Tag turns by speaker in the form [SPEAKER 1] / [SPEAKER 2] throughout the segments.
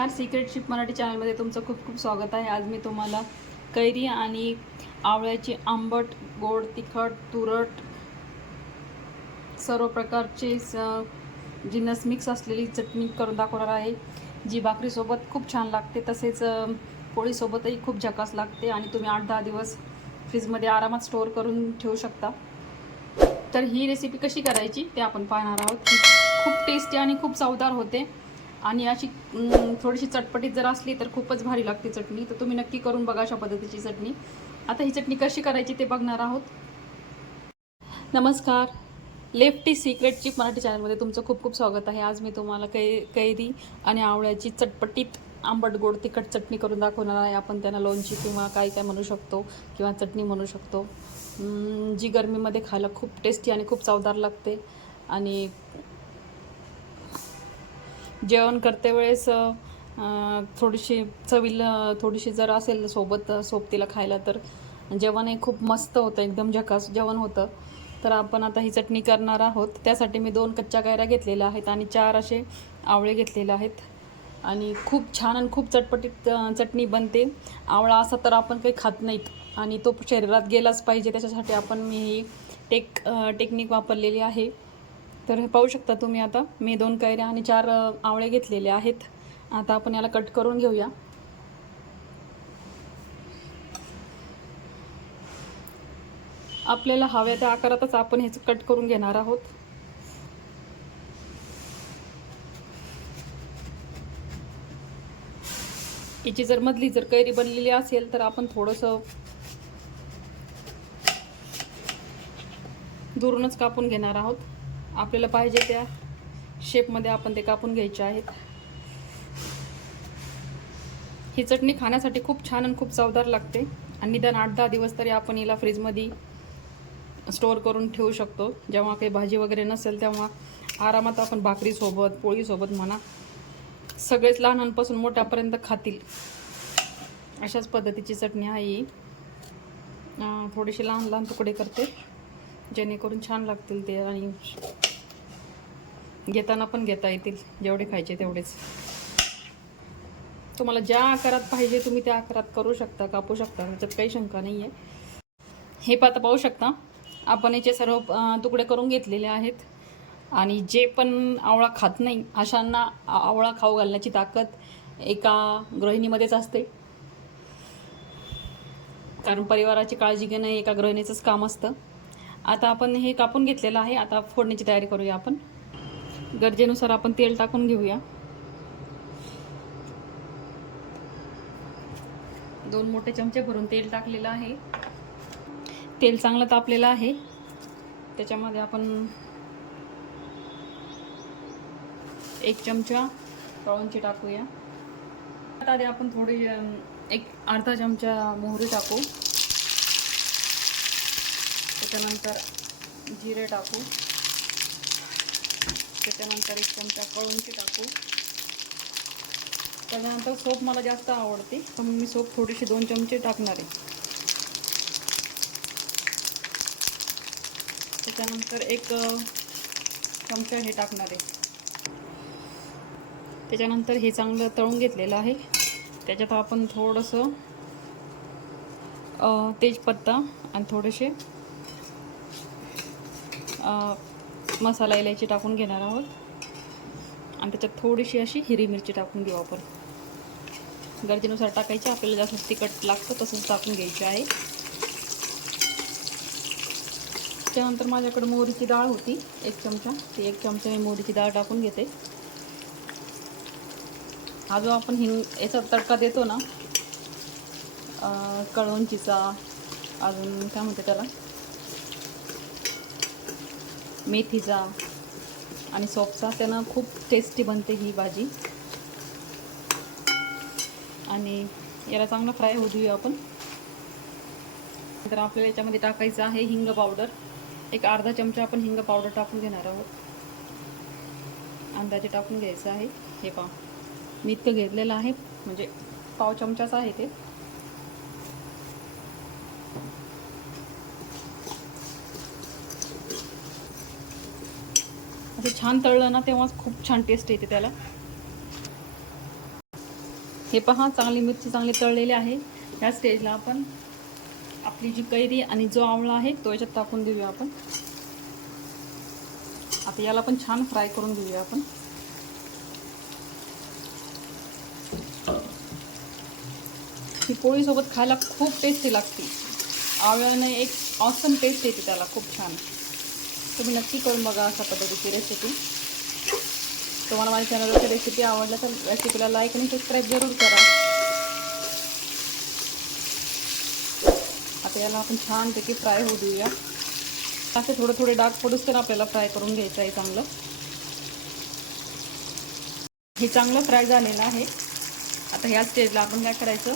[SPEAKER 1] नमस्कार. Secret ship Marathi चॅनलमध्ये तुमचं खूप खूप स्वागत आहे. आज मी तुम्हाला कैरी आणि आवळ्याची आंबट गोड तिखट तुरट सर्व प्रकारचे स- जिन्नस मिक्स असलेली चटणी करून दाखवणार आहे. जी भाकरीसोबत खूप छान लागते. तसेच पोळीसोबतही खूप झकास लागते आणि तुम्ही आठ दहा दिवस फ्रीजमध्ये आरामात स्टोअर करून ठेवू शकता. तर ही रेसिपी कशी करायची ते आपण पाहणार आहोत. खूप टेस्टी आणि खूप चवदार होते. आणि अशी थोडीशी चटपटीत जर असली तर खूपच भारी लागते चटणी. तर तुम्ही नक्की करून बघा अशा पद्धतीची चटणी. आता ही चटणी कशी करायची ते बघणार आहोत. नमस्कार. लेफ्टी सिक्रेट चिप मराठी चॅनलमध्ये तुमचं खूप खूप स्वागत आहे. आज मी तुम्हाला कै कैरी आणि आवळ्याची चटपटीत आंबट गोड तिखट चटणी करून दाखवणार आहे. आपण त्यांना लोणची किंवा काय काय म्हणू शकतो किंवा चटणी म्हणू शकतो. जी गरमीमध्ये खायला खूप टेस्टी आणि खूप चवदार लागते. आणि जेवण करते वेळेस थोडीशी चवीला थोडीशी जर असेल सोबत सोबतीला खायला तर जेवणही खूप मस्त होतं एकदम झकास जेवण होतं. तर आपण आता ही चटणी करणार आहोत. त्यासाठी मी दोन कच्च्या कैऱ्या घेतलेल्या आहेत आणि चार असे आवळे घेतलेले आहेत. आणि खूप छान आणि खूप चटपटीत चटणी बनते. आवळा असा तर आपण काही खात नाहीत आणि तो शरीरात गेलाच पाहिजे. त्याच्यासाठी आपण मी ही टेक टेक्निक वापरलेली आहे. तर हे पाहू शकता तुम्ही आता. मी दोन कैऱ्या आणि चार आवळे घेतलेले आहेत. आता आपण याला कट करून घेऊया. आपल्याला हव्या त्या आकारातच आपण ह्याचं कट करून घेणार आहोत. याची जर मधली जर कैरी बनलेली असेल तर आपण थोडंसं दुरूनच कापून घेणार आहोत. आपल्याला पाहिजे त्या शेपमध्ये आपण ते कापून घ्यायचे आहेत. ही चटणी खाण्यासाठी खूप छान आणि खूप चवदार लागते. आणि निदान आठ दहा दिवस तरी आपण हिला फ्रीजमध्ये स्टोअर करून ठेवू शकतो. जेव्हा काही भाजी वगैरे नसेल तेव्हा आरामात आपण भाकरीसोबत पोळीसोबत म्हणा सगळेच लहानांपासून मोठ्यापर्यंत खातील. अशाच पद्धतीची चटणी आहे ही. थोडीशी लहान लहान तुकडे करते. जेणेकरून छान लागतील ते आणि घेताना पण घेता येतील. जेवढे खायचे तेवढेच. तुम्हाला ज्या आकारात पाहिजे तुम्ही त्या आकारात करू शकता कापू शकता. त्याच्यात काही शंका नाही आहे हे पाता पाहू शकता. आपण याचे सर्व तुकडे करून घेतलेले आहेत. आणि जे पण आवळा खात नाही अशांना आवळा खाऊ घालण्याची ताकद एका गृहिणीमध्येच असते. कारण परिवाराची काळजी घेणं एका गृहिणीचंच काम असतं. आता आपण हे कापून घेतलेलं आहे. आता फोडण्याची तयारी करूया आपण. गरजेनुसार आपण तेल टाकून घेऊया. दोन मोठे चमचे भरून तेल टाकलेलं आहे. तेल चांगलं तापलेलं आहे. त्याच्यामध्ये आपण एक चमचा तळूनची टाकूया. आता आधी आपण थोडी एक अर्धा चमचा मोहरी टाकू. त्याच्यानंतर जिरे टाकू. त्याच्यानंतर एक चमचा कळूनची टाकू. त्याच्यानंतर सोप मला जास्त आवडते तर मग मी सोप थोडीशी दोन चमचे टाकणार आहे. त्याच्यानंतर एक चमचा हे टाकणार आहे. त्याच्यानंतर हे चांगलं तळून घेतलेलं आहे. त्याच्यात आपण थोडंसं तेजपत्ता आणि थोडेसे मसाला इलायची टाकून घेणार आहोत. आणि त्याच्यात थोडीशी अशी हिरवी मिरची टाकून घेऊ आपण. गरजेनुसार टाकायची आपल्याला जसं तिखट लागतं तसंच टाकून घ्यायची आहे. त्यानंतर माझ्याकडे मोहरीची डाळ होती एक चमचा. ती एक चमचा मी मोहरीची डाळ टाकून घेते. हा जो आपण हिंग याचा तडका देतो ना कळवंचीचा अजून काय म्हणते त्याला? मेथीचा आणि सॉपचा त्यानं खूप टेस्टी बनते ही भाजी. आणि याला चांगलं फ्राय होऊ देऊया आपण. तर आपल्याला याच्यामध्ये टाकायचं आहे हिंग पावडर एक अर्धा चमचा आपण हिंग पावडर टाकून घेणार आहोत. अंदाजे टाकून घ्यायचं आहे. हे पाव मी इतकं घेतलेलं आहे. म्हणजे पाव चमचाच आहे ते. असं छान तळलं ना तेव्हाच खूप छान टेस्ट येते त्याला. हे पहा चांगली मिरची चांगली तळलेली आहे. ह्या स्टेजला आपण आपली जी कैरी आणि जो आवळा आहे तो याच्यात टाकून देऊया आपण. आता याला पण छान फ्राय करून घेऊया आपण. ही पोळीसोबत खायला खूप टेस्टी लागते. आवळ्याने एक ऑसम टेस्ट येते त्याला खूप छान. तुम्ही नक्की करून बघा अशा पद्धतीची रेसिपी तुम्हाला माझ्या चॅनलवरची रेसिपी आवडल्या तर रेसिपीला लाईक आणि सबस्क्राईब जरूर करा. आता याला आपण छानपैकी फ्राय होऊ देऊया. असे थोडे थोडे डाग पडूस तर आपल्याला फ्राय करून घ्यायचं आहे चांगलं. हे चांगलं फ्राय झालेलं आहे. आता ह्या स्टेजला आपण काय करायचं?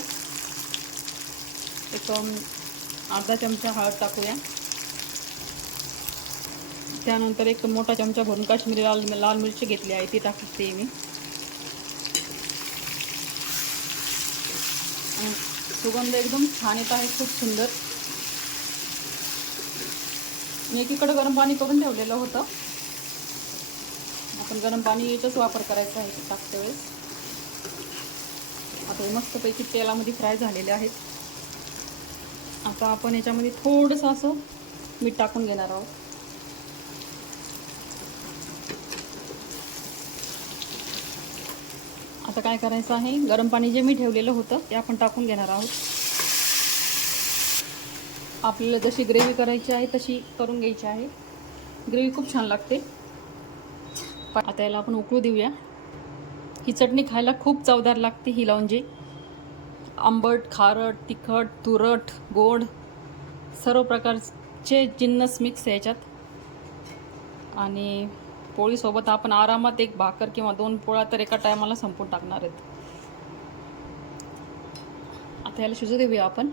[SPEAKER 1] एक अर्धा चमचा हळद टाकूया. त्यानंतर एक मोठा चमचा भरून काश्मीरी लाल लाल मिरची घेतली आहे ती टाकते मी. सुगंध एकदम छान येत आहे खूप सुंदर. मी एकीकडे गरम पाणी करून ठेवलेलं होतं. आपण गरम पाणी याचाच वापर करायचा आहे टाकते वेळेस. आता हे मस्तपैकी तेलामध्ये फ्राय झालेले आहेत. आता आपण याच्यामध्ये थोडंसं असं मीठ टाकून घेणार आहोत. आता काय करायचं आहे? गरम पाणी जे मी ठेवलेलं होतं ते आपण टाकून घेणार आहोत. आपल्याला जशी ग्रेव्ही करायची आहे तशी करून घ्यायची आहे. ग्रेव्ही खूप छान लागते. आता याला आपण उकळू देऊया. ही चटणी खायला खूप चवदार लागते ही लावून आंबट खारट तिखट तुरट गोड सर्व प्रकारचे जिन्नस मिक्स आहे याच्यात. आणि पोळीसोबत आपण आरामात एक भाकर किंवा दोन पोळ्या तर एका टायमाला संपून टाकणार आहेत. आता याला शिजू देऊया आपण.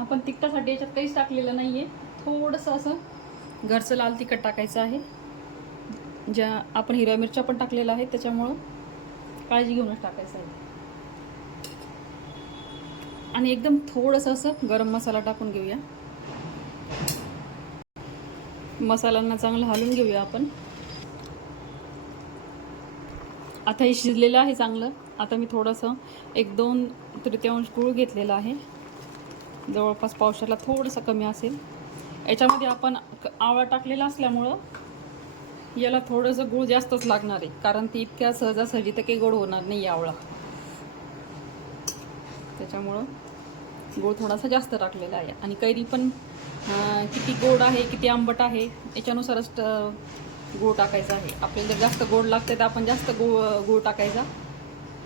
[SPEAKER 1] आपण तिखटासाठी याच्यात काहीच टाकलेलं नाही आहे थोडंसं असं घरचं लाल तिखट टाकायचं आहे. ज्या आपण हिरव्या मिरच्या पण टाकलेल्या आहेत त्याच्यामुळं काळजी घेऊनच टाकायचं आहे. आणि एकदम थोडंसं असं गरम मसाला टाकून घेऊया. मसाल्यांना चांगलं हलवून घेऊया आपण. आता हे शिजलेलं आहे चांगलं. आता मी थोडंसं एक दोन तृतीयांश गुळ घेतलेला आहे. जवळपास पावसाला थोडंसं कमी असेल. याच्यामध्ये आपण क- आवळा टाकलेला असल्यामुळं याला थोडंसं गुळ जास्तच लागणार आहे. कारण ती इतक्या सहजासहजी तर काही गोड होणार नाही आवळा. त्याच्यामुळं गोड थोडासा जास्त टाकलेला आहे. आणि कैरी पण किती गोड आहे किती आंबट आहे याच्यानुसारच गूळ टाकायचा आहे. आपल्याला जर जास्त गोड लागते तर आपण जास्त गूळ गूळ टाकायचा.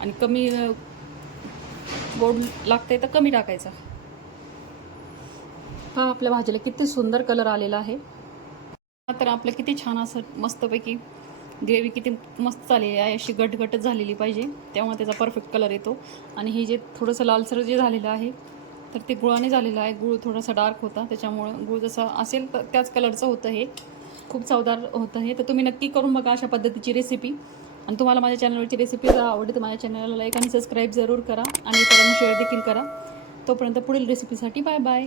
[SPEAKER 1] आणि कमी गोड लागते तर कमी टाकायचा. हा आपल्या भाजीला किती सुंदर कलर आलेला आहे. तर आपलं किती छान असं मस्तपैकी ग्रेव्ही किती मस्त झालेली आहे. अशी गटगटच झालेली पाहिजे. तेव्हा त्याचा परफेक्ट कलर येतो. आणि हे जे थोडंसं लालसर जे झालेलं आहे तर ते गुळाने झालेलं आहे. गुळ थोडासा डार्क होता. त्याच्यामुळं गुळ जसा असेल तर त्याच कलरचं होतं हे. खूप चवदार होतं हे तर तुम्ही नक्की करून बघा अशा पद्धतीची रेसिपी आणि तुम्हाला माझ्या चॅनलवरची रेसिपी जर आवडते तर माझ्या चॅनलला लाईक आणि सबस्क्राईब जरूर करा. आणि इतरांना शेअर देखील करा. तोपर्यंत पुढील रेसिपीसाठी बाय बाय